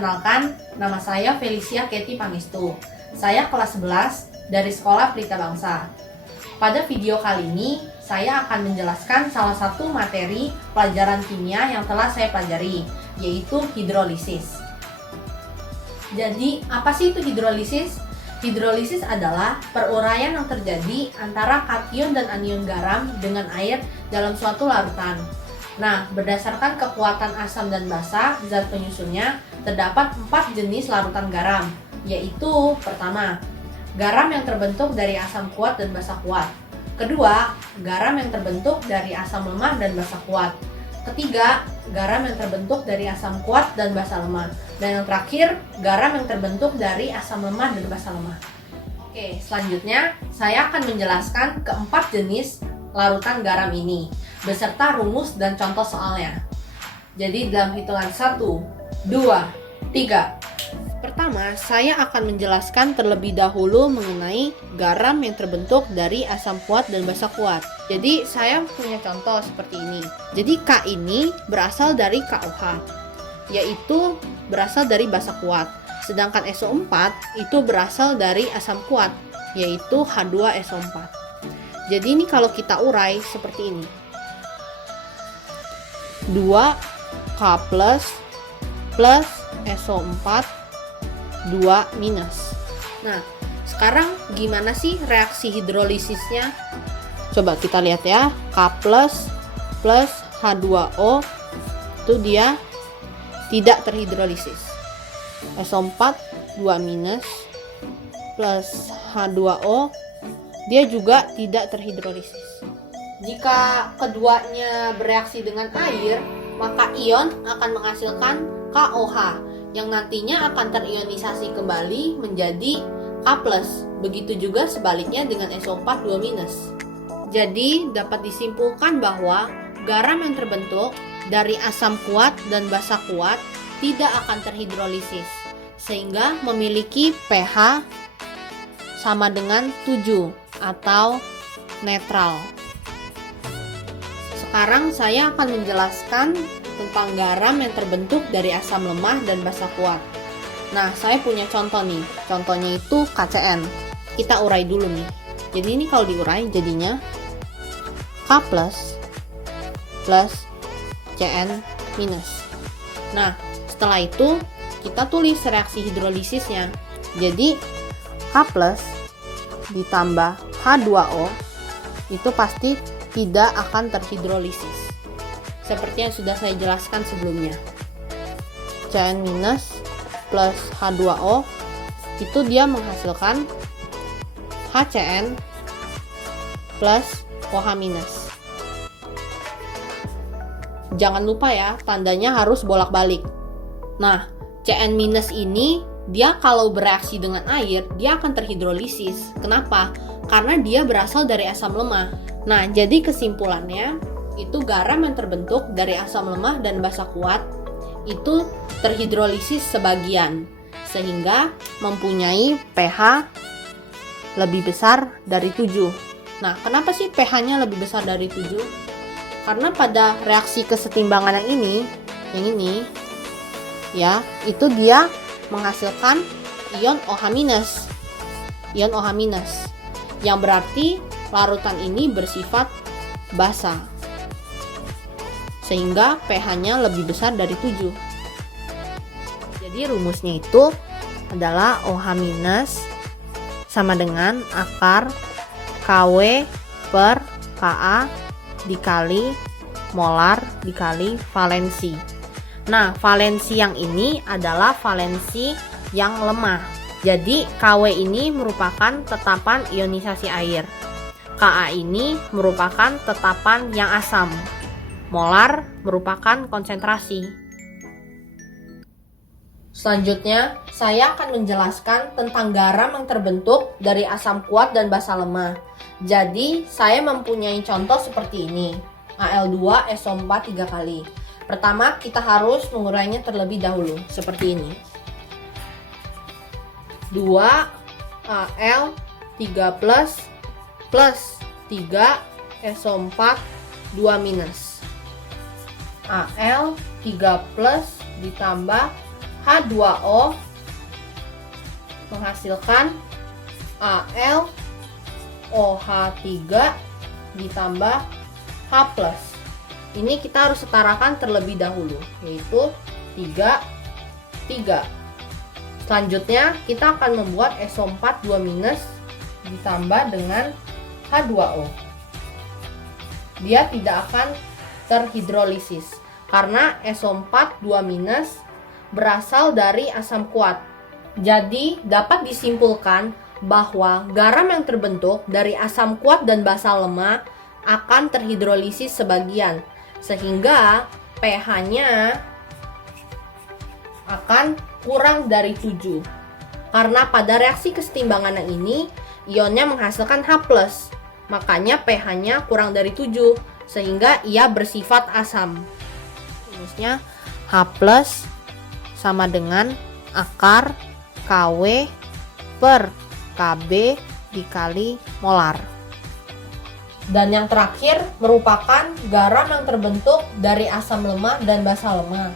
Perkenalkan, nama saya Felicia Kety Pangestu. Saya kelas 11 dari Sekolah Pelita Bangsa. Pada video kali ini, saya akan menjelaskan salah satu materi pelajaran kimia yang telah saya pelajari, yaitu hidrolisis. Jadi, apa sih itu hidrolisis? Hidrolisis adalah peruraian yang terjadi antara kation dan anion garam dengan air dalam suatu larutan. Nah, berdasarkan kekuatan asam dan basa, zat penyusunnya terdapat 4 jenis larutan garam, yaitu pertama, garam yang terbentuk dari asam kuat dan basa kuat. Kedua, garam yang terbentuk dari asam lemah dan basa kuat. Ketiga, garam yang terbentuk dari asam kuat dan basa lemah. Dan yang terakhir, garam yang terbentuk dari asam lemah dan basa lemah. Oke, selanjutnya saya akan menjelaskan keempat jenis larutan garam ini beserta rumus dan contoh soalnya. Jadi dalam hitungan 1, 2, 3. Pertama, saya akan menjelaskan terlebih dahulu mengenai garam yang terbentuk dari asam kuat dan basa kuat. Jadi saya punya contoh seperti ini. Jadi K ini berasal dari KOH, yaitu berasal dari basa kuat. Sedangkan SO4 itu berasal dari asam kuat, yaitu H2SO4. Jadi ini kalau kita urai seperti ini. 2K plus SO4 2 minus. Nah, sekarang gimana sih reaksi hidrolisisnya? Coba kita lihat ya. K plus H2O itu dia tidak terhidrolisis. SO4 2 minus plus H2O dia juga tidak terhidrolisis. Jika keduanya bereaksi dengan air, maka ion akan menghasilkan KOH yang nantinya akan terionisasi kembali menjadi K+. Begitu juga sebaliknya dengan SO4 2-. Jadi dapat disimpulkan bahwa garam yang terbentuk dari asam kuat dan basa kuat tidak akan terhidrolisis, sehingga memiliki pH sama dengan 7 atau netral. Sekarang saya akan menjelaskan tentang garam yang terbentuk dari asam lemah dan basa kuat. Nah, saya punya contoh nih. Contohnya itu KCN. Kita urai dulu nih. Jadi ini kalau diurai jadinya K plus CN minus. Nah, setelah itu kita tulis reaksi hidrolisisnya. Jadi K plus ditambah H2O itu pasti tidak akan terhidrolisis, seperti yang sudah saya jelaskan sebelumnya. Cn minus plus H2O itu dia menghasilkan HCN plus OH minus. Jangan lupa ya, tandanya harus bolak-balik. Nah, Cn minus ini dia kalau bereaksi dengan air, dia akan terhidrolisis. Kenapa? Karena dia berasal dari asam lemah. Nah, jadi kesimpulannya, itu garam yang terbentuk dari asam lemah dan basa kuat itu terhidrolisis sebagian, sehingga mempunyai pH lebih besar dari 7. Nah, kenapa sih pH-nya lebih besar dari 7? Karena pada reaksi kesetimbangan yang ini, ya, itu dia menghasilkan ion OH-. Ion OH-, yang berarti larutan ini bersifat basa, sehingga pH-nya lebih besar dari 7. Jadi rumusnya itu adalah OH- sama dengan akar KW per Ka dikali molar dikali valensi. Nah, valensi yang ini adalah valensi yang lemah. Jadi KW ini merupakan tetapan ionisasi air. Ka ini merupakan tetapan yang asam. Molar merupakan konsentrasi. Selanjutnya, saya akan menjelaskan tentang garam yang terbentuk dari asam kuat dan basa lemah. Jadi, saya mempunyai contoh seperti ini. Al2SO4 3 kali. Pertama, kita harus mengurainya terlebih dahulu, seperti ini. 2Al3 plus 3 SO4 2-. Al3 plus ditambah H2O menghasilkan AlOH3 ditambah H+. Ini kita harus setarakan terlebih dahulu, yaitu 3, 3. Selanjutnya kita akan membuat SO4 2- ditambah dengan H2O. Dia tidak akan terhidrolisis karena SO4 2- berasal dari asam kuat. Jadi dapat disimpulkan bahwa garam yang terbentuk dari asam kuat dan basa lemah akan terhidrolisis sebagian, sehingga pH-nya akan kurang dari 7. Karena pada reaksi kesetimbangan ini, ionnya menghasilkan H+, makanya pH-nya kurang dari 7, sehingga ia bersifat asam. Rumusnya H+ sama dengan akar Kw per Kb dikali molar. Dan yang terakhir merupakan garam yang terbentuk dari asam lemah dan basa lemah.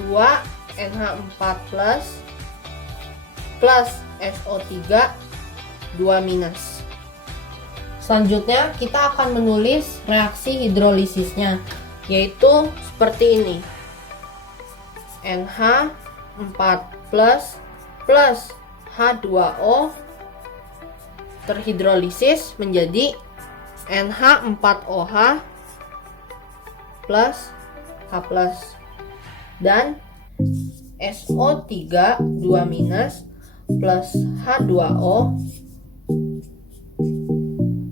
2NH4+ plus SO3 2-. Selanjutnya kita akan menulis reaksi hidrolisisnya, yaitu seperti ini. NH4+ plus H2O terhidrolisis menjadi NH4OH plus H+, dan SO3 2- plus H2O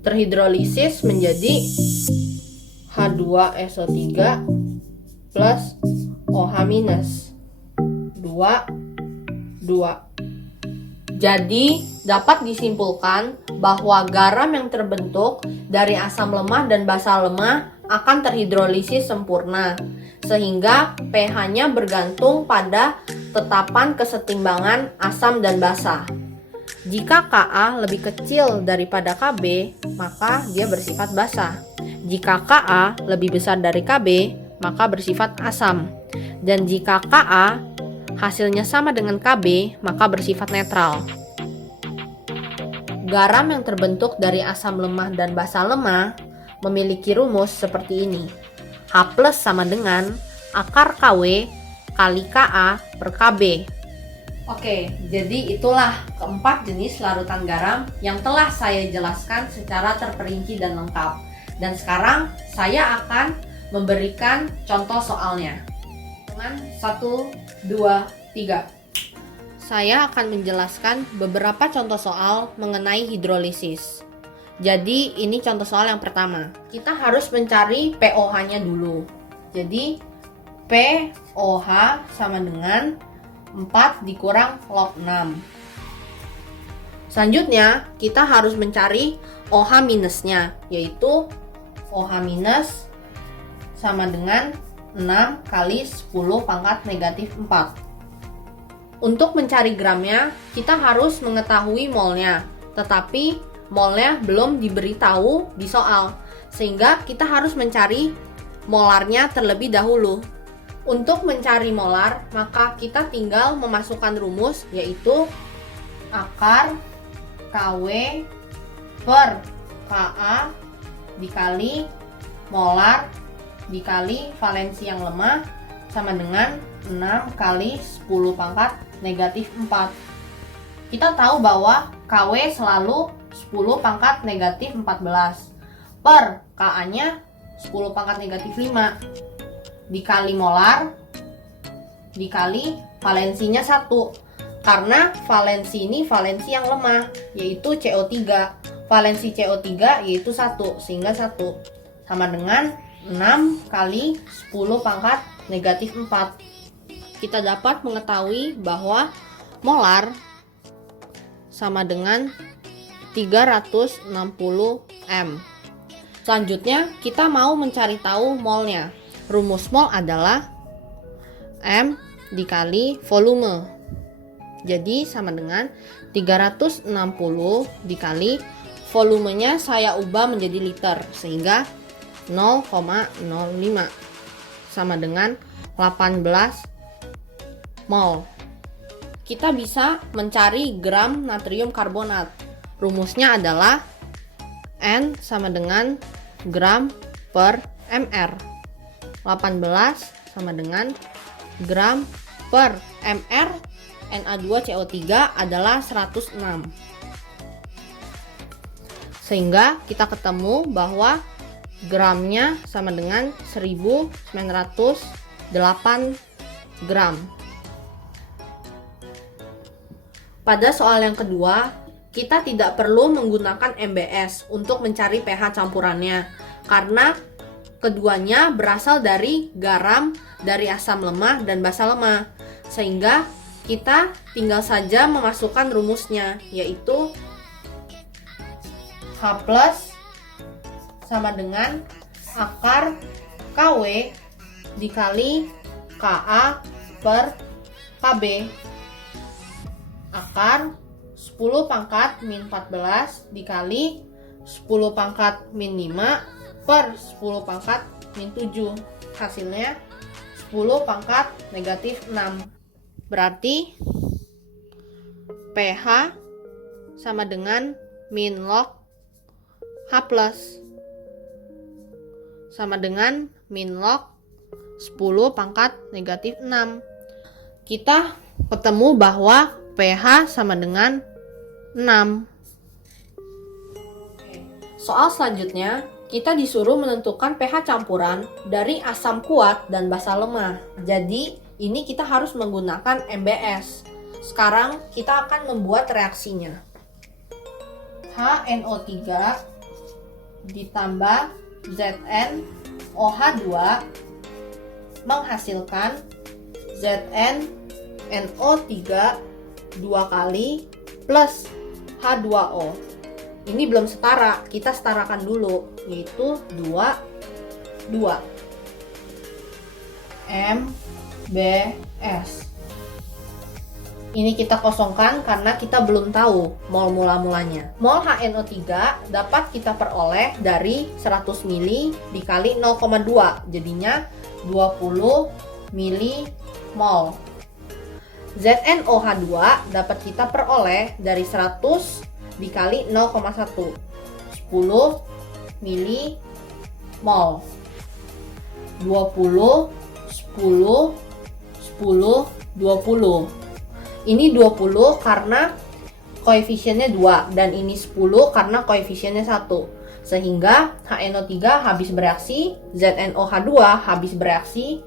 terhidrolisis menjadi H2SO3 plus OH- 2, 2. Jadi dapat disimpulkan bahwa garam yang terbentuk dari asam lemah dan basa lemah akan terhidrolisis sempurna, sehingga pH-nya bergantung pada tetapan kesetimbangan asam dan basa. Jika Ka lebih kecil daripada Kb, maka dia bersifat basa. Jika Ka lebih besar dari Kb, maka bersifat asam. Dan jika Ka hasilnya sama dengan Kb, maka bersifat netral. Garam yang terbentuk dari asam lemah dan basa lemah memiliki rumus seperti ini. H+ sama dengan akar Kw kali Ka per Kb. Oke, jadi itulah keempat jenis larutan garam yang telah saya jelaskan secara terperinci dan lengkap. Dan sekarang saya akan memberikan contoh soalnya. 1, 2, 3. Saya akan menjelaskan beberapa contoh soal mengenai hidrolisis. Jadi ini contoh soal yang pertama. Kita harus mencari pOH-nya dulu. Jadi pOH sama dengan 4 dikurang log 6. Selanjutnya kita harus mencari OH minusnya, yaitu OH minus sama dengan 6 kali 10 pangkat negatif 4. Untuk mencari gramnya, kita harus mengetahui molnya, tetapi molnya belum diberitahu di soal, sehingga kita harus mencari molarnya terlebih dahulu. Untuk mencari molar, maka kita tinggal memasukkan rumus, yaitu akar Kw per Ka dikali molar dikali valensi yang lemah sama dengan 6 kali 10 pangkat negatif 4. Kita tahu bahwa Kw selalu 10 pangkat negatif 14 per Ka-nya 10 pangkat negatif 5 dikali molar dikali valensinya 1. Karena valensi ini valensi yang lemah, yaitu CO3. Valensi CO3 yaitu 1, sehingga 1 sama dengan 6 kali 10 pangkat negatif 4. Kita dapat mengetahui bahwa molar sama dengan 360 M. Selanjutnya kita mau mencari tahu molnya. Rumus mol adalah M dikali volume. Jadi sama dengan 360 dikali volumenya saya ubah menjadi liter, sehingga 0,05 sama dengan 18 mol. Kita bisa mencari gram natrium karbonat. Rumusnya adalah N sama dengan gram per mr. 18 sama dengan gram per mr Na2CO3 adalah 106. Sehingga kita ketemu bahwa gramnya sama dengan 1908 gram. Pada soal yang kedua, kita tidak perlu menggunakan MBS untuk mencari pH campurannya karena keduanya berasal dari garam, dari asam lemah dan basa lemah. Sehingga kita tinggal saja memasukkan rumusnya, yaitu H+ sama dengan akar KW dikali KA per KB. Akar 10 pangkat min 14 dikali 10 pangkat min 5 per 10 pangkat min 7. Hasilnya 10 pangkat negatif 6. Berarti pH sama dengan min log H+ sama dengan min log 10 pangkat negatif 6. Kita ketemu bahwa pH sama dengan 6. Soal selanjutnya, kita disuruh menentukan pH campuran dari asam kuat dan basa lemah. Jadi, ini kita harus menggunakan MBS. Sekarang kita akan membuat reaksinya. HNO3 ditambah ZnOH2 menghasilkan ZnNO3 2 kali plus H2O. Ini belum setara, kita setarakan dulu, yaitu 2 MBS. Ini kita kosongkan karena kita belum tahu mol mula-mulanya. Mol HNO3 dapat kita peroleh dari 100 ml dikali 0,2, jadinya 20 mol. ZnOH2 dapat kita peroleh dari 100 dikali 0,1, 10 mol. 20, 10, 10, 20. Ini 20 karena koefisiennya 2 dan ini 10 karena koefisiennya 1. Sehingga HNO3 habis bereaksi, ZnOH2 habis bereaksi.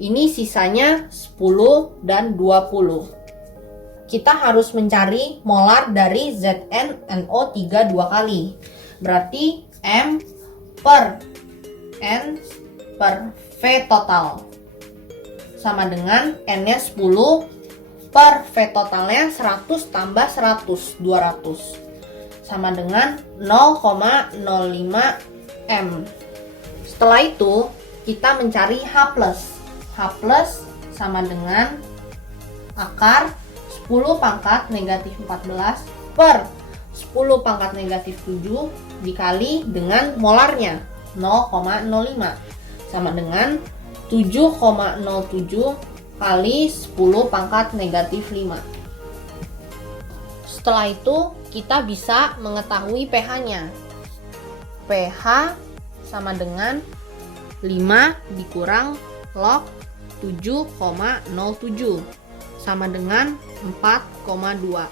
Ini sisanya 10 dan 20. Kita harus mencari molar dari ZnNO3 2 kali. Berarti M per N per V total sama dengan N-nya 10 per V totalnya 100 tambah 100, 200 sama dengan 0,05 M. Setelah itu kita mencari H+. H+ sama dengan akar 10 pangkat negatif 14 per 10 pangkat negatif 7 dikali dengan molarnya 0,05 sama dengan 7,07 kali 10 pangkat negatif 5. Setelah itu kita bisa mengetahui pH-nya. pH sama dengan 5 dikurang log 7,07 sama dengan 4,2.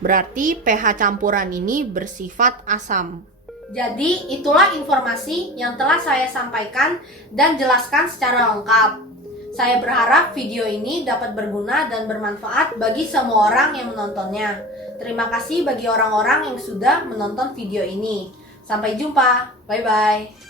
Berarti pH campuran ini bersifat asam. Jadi itulah informasi yang telah saya sampaikan dan jelaskan secara lengkap. Saya berharap video ini dapat berguna dan bermanfaat bagi semua orang yang menontonnya. Terima kasih bagi orang-orang yang sudah menonton video ini. Sampai jumpa, bye-bye.